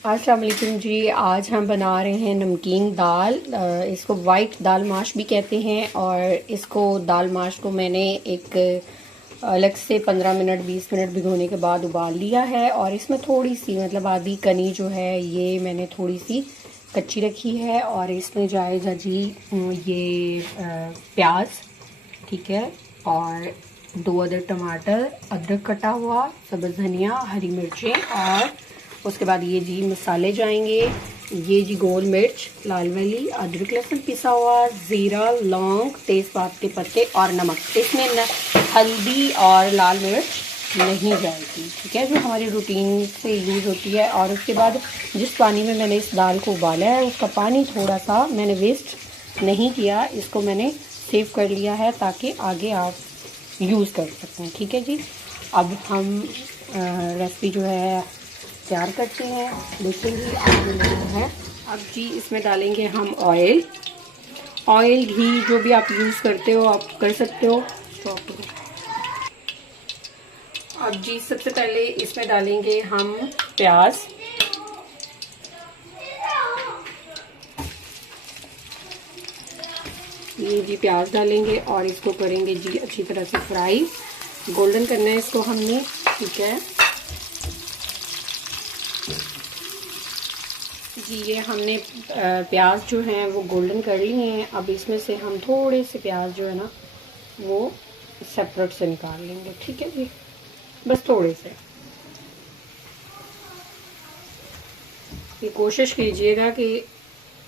अस्सलाम वालेकुम जी। आज हम बना रहे हैं नमकीन दाल। इसको वाइट दाल माश भी कहते हैं। और इसको दाल माश को मैंने एक अलग से 15 मिनट 20 मिनट भिगोने के बाद उबाल लिया है। और इसमें थोड़ी सी मतलब आधी कनी जो है ये मैंने थोड़ी सी कच्ची रखी है। और इसमें जाएगा जी ये प्याज, ठीक है, और 2 अदर टमाटर, अदरक कटा हुआ, सब्ज़ धनिया, हरी मिर्चें, और उसके बाद ये जी मसाले जाएंगे। ये जी गोल मिर्च, लाल वाली, अदरक लहसुन पिसा हुआ, ज़ीरा, लौंग, तेज़पात के पत्ते और नमक। इसमें न हल्दी और लाल मिर्च नहीं जाएगी, ठीक है, जो हमारी रूटीन से यूज़ होती है। और उसके बाद जिस पानी में मैंने इस दाल को उबाला है उसका पानी थोड़ा सा मैंने वेस्ट नहीं किया, इसको मैंने सेव कर लिया है ताकि आगे आप यूज़ कर सकते हैं, ठीक है जी। अब हम रेसिपी जो है तैयार करते हैं, देखेंगे आगे लेना है। अब जी इसमें डालेंगे हम ऑयल, घी जो भी आप यूज़ करते हो आप कर सकते हो। तो अब जी सबसे पहले इसमें डालेंगे हम प्याज, ये जी प्याज डालेंगे और इसको करेंगे जी अच्छी तरह से फ्राई, गोल्डन करना है इसको हमने, ठीक है जी। ये हमने प्याज जो हैं वो गोल्डन कर लिए हैं। अब इसमें से हम थोड़े से प्याज जो है ना वो सेपरेट से निकाल लेंगे, ठीक है जी, बस थोड़े से। ये कोशिश कीजिएगा कि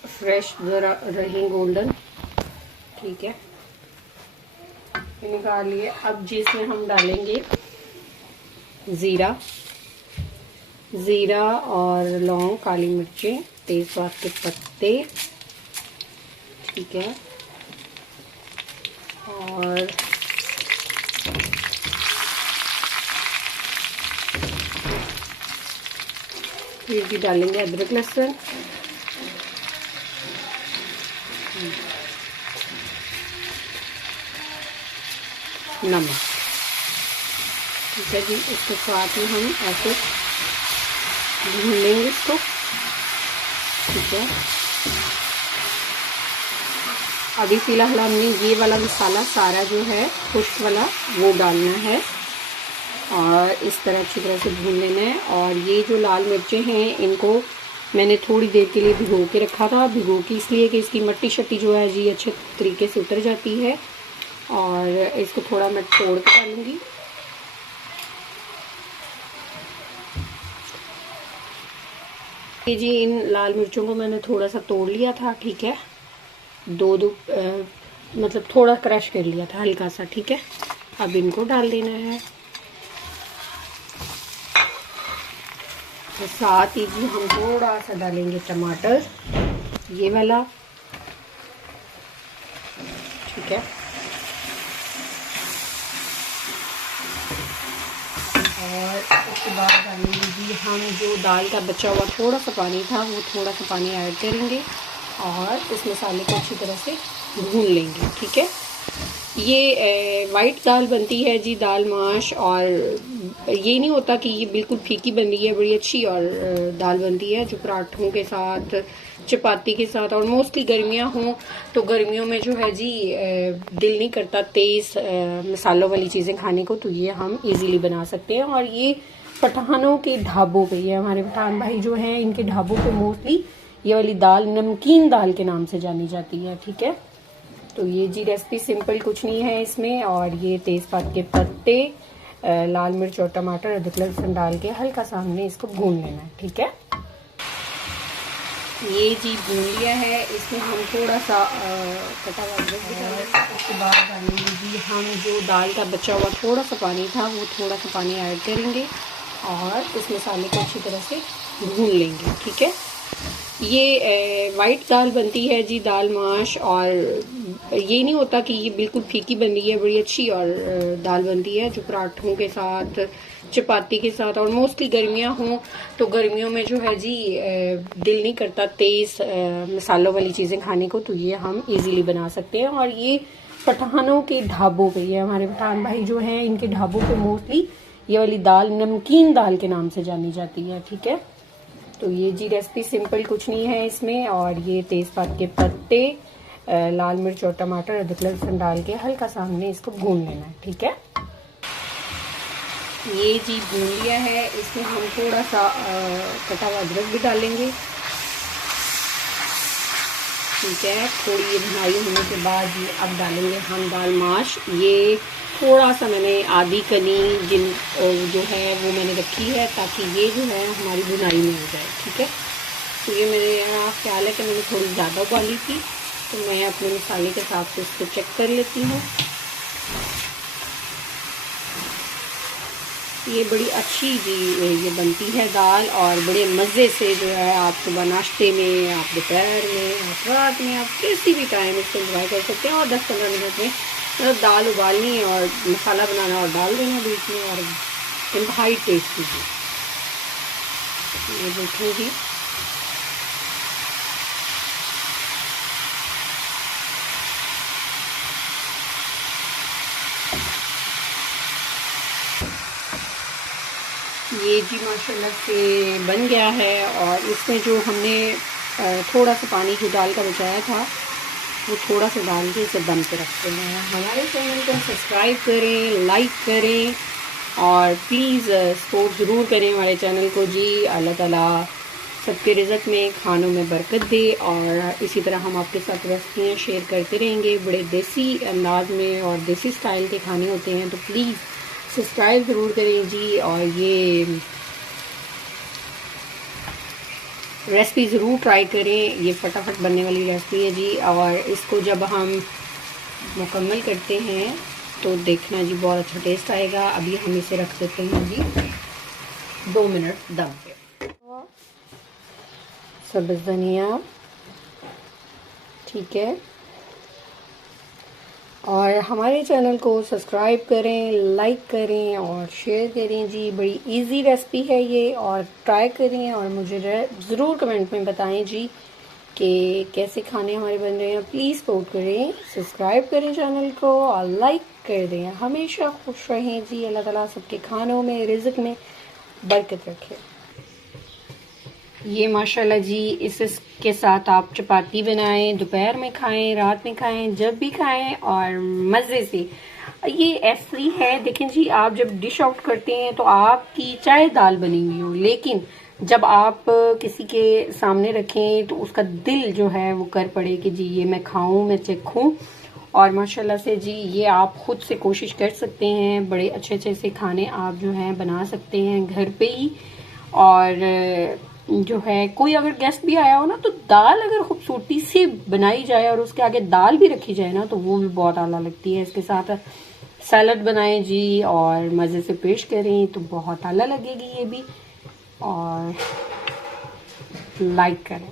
फ्रेश ज़रा रहे, गोल्डन, ठीक है, ये निकाल लिए। अब जी इसमें हम डालेंगे ज़ीरा और लौंग, काली मिर्चें, तेज़पात के पत्ते, ठीक है, और फिर भी डालेंगे अदरक लहसुन, नमक, ठीक है जी। इसके साथ ही हम ऐसे भून लेंगे इसको, ठीक है। अभी फ़िलहाल हमने ये वाला मसाला सारा जो है खुश्क वाला वो डालना है और इस तरह अच्छी तरह से भून लेना है। और ये जो लाल मिर्चें हैं इनको मैंने थोड़ी देर के लिए भिगो के रखा था, भिगो के इसलिए कि इसकी मट्टी शट्टी जो है जी अच्छे तरीके से उतर जाती है। और इसको थोड़ा मैं तोड़ के डालूँगी, ये जी इन लाल मिर्चों को मैंने थोड़ा सा तोड़ लिया था, ठीक है, दो मतलब थोड़ा क्रश कर लिया था हल्का सा, ठीक है। अब इनको डाल देना है। तो साथ ही जी हम थोड़ा सा डालेंगे टमाटर, ये वाला, ठीक है, और उसके बाद डालेंगे जी हम जो दाल का बचा हुआ थोड़ा सा पानी था वो थोड़ा सा पानी ऐड करेंगे और इस मसाले को अच्छी तरह से भून लेंगे, ठीक है। ये वाइट दाल बनती है जी, दाल माश, और ये नहीं होता कि ये बिल्कुल फीकी बन रही है, बड़ी अच्छी और दाल बनती है जो पराठों के साथ, चपाती के साथ, और मोस्टली गर्मियाँ हों तो गर्मियों में जो है जी दिल नहीं करता तेज़ मसालों वाली चीज़ें खाने को, तो ये हम इजीली बना सकते हैं। और ये पठानों के ढाबों पे, ये हमारे पठान भाई जो हैं इनके ढाबों पे मोस्टली ये वाली दाल नमकीन दाल के नाम से जानी जाती है, ठीक है। तो ये जी रेसिपी सिंपल कुछ नहीं है इसमें। और ये तेज़पात के पत्ते, लाल मिर्च और टमाटर, अदरक लहसुन डाल के हल्का सा हमने इसको भून लेना है, ठीक है। ये जी भून लिया है, इसमें हम थोड़ा सा कटा हुआ अदरक भी डालेंगे। उसके बाद डालेंगे जी हम जो दाल का बचा हुआ थोड़ा सा पानी था वो थोड़ा सा पानी ऐड करेंगे और इस मसाले को अच्छी तरह से भून लेंगे, ठीक है। ये वाइट दाल बनती है जी, दाल माश, और ये नहीं होता कि ये बिल्कुल फीकी बन रही है, बड़ी अच्छी और दाल बनती है जो पराठों के साथ, चपाती के साथ, और मोस्टली गर्मियाँ हों तो गर्मियों में जो है जी दिल नहीं करता तेज़ मसालों वाली चीज़ें खाने को, तो ये हम इजीली बना सकते हैं। और ये पठानों के ढाबों पे, ये हमारे पठान भाई जो हैं इनके ढाबों पे मोस्टली ये वाली दाल नमकीन दाल के नाम से जानी जाती है, ठीक है। तो ये जी रेसिपी सिंपल कुछ नहीं है इसमें। और ये तेज़पात के पत्ते, लाल मिर्च और टमाटर, अदरक लहसुन डाल के हल्का सा हमने इसको भून लेना है। ठीक है, ये जी भून लिया है। इसमें हम थोड़ा सा कटा हुआ अदरक भी डालेंगे। ठीक है, थोड़ी ये भुनाई होने के बाद ये अब डालेंगे हम दाल माश। ये थोड़ा सा मैंने आधी कनी जो है वो मैंने रखी है ताकि ये जो है हमारी भुनाई में हो जाए। ठीक है, तो ये मेरे यहाँ ख्याल है कि मैंने थोड़ी ज़्यादा उबाली थी, तो मैं अपने मसाले के हिसाब से इसको चेक कर लेती हूँ। ये बड़ी अच्छी जी ये बनती है दाल, और बड़े मज़े से जो है आप सुबह नाश्ते में, आप दोपहर में, आप रात में, आप किसी भी टाइम इसको एंजॉय कर सकते हैं। और 10-15 मिनट में मतलब दाल उबालनी है और मसाला बनाना और डाल देना बीच में, और इंतहाई टेस्टी जी। ये देखिए जी, ये जी माशाल्लाह से बन गया है। और इसमें जो हमने थोड़ा सा पानी जो दाल का बचाया था वो थोड़ा सा डाल के इसे दम पे रखते हैं। हमारे चैनल को सब्सक्राइब करें, लाइक करें और प्लीज़ सपोर्ट ज़रूर करें हमारे चैनल को जी। अल्लाह ताला सबके रिज़्क़ में, खानों में बरकत दे। और इसी तरह हम आपके साथ रेसिपियाँ शेयर करते रहेंगे। बड़े देसी अंदाज में और देसी स्टाइल के खाने होते हैं, तो प्लीज़ सब्सक्राइब ज़रूर करें जी। और ये रेसिपी ज़रूर ट्राई करें, ये फटाफट बनने वाली रेसिपी है जी। और इसको जब हम मुकम्मल करते हैं तो देखना जी बहुत अच्छा टेस्ट आएगा। अभी हम इसे रख देते हैं जी 2 मिनट दम पे। सब्ज़ धनिया, ठीक है, और हमारे चैनल को सब्सक्राइब करें, लाइक करें और शेयर करें जी। बड़ी इजी रेसिपी है ये, और ट्राई करें और मुझे ज़रूर कमेंट में बताएं जी कि कैसे खाने हमारे बन रहे हैं। प्लीज़ सपोर्ट करें, सब्सक्राइब करें चैनल को और लाइक कर दें। हमेशा खुश रहें जी। अल्लाह ताला सबके खानों में, रिज़्क़ में बरकत रखे। ये माशाल्लाह जी, इसके साथ आप चपाती बनाएं, दोपहर में खाएं, रात में खाएं, जब भी खाएं और मज़े से। ये ऐसी है, देखें जी, आप जब डिश आउट करते हैं तो आपकी चाहे दाल बनी हुई हो, लेकिन जब आप किसी के सामने रखें तो उसका दिल जो है वो कर पड़े कि जी ये मैं खाऊं, मैं चखूं। और माशाल्लाह से जी ये आप खुद से कोशिश कर सकते हैं। बड़े अच्छे अच्छे से खाने आप जो हैं बना सकते हैं घर पे ही। और जो है कोई अगर गेस्ट भी आया हो ना, तो दाल अगर खूबसूरती से बनाई जाए और उसके आगे दाल भी रखी जाए ना, तो वो भी बहुत आला लगती है। इसके साथ सैलड बनाएं जी और मज़े से पेश करें तो बहुत आला लगेगी ये भी। और लाइक करें,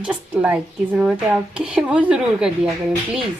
जस्ट लाइक की ज़रूरत है आपके, वो ज़रूर कर दिया करें प्लीज़।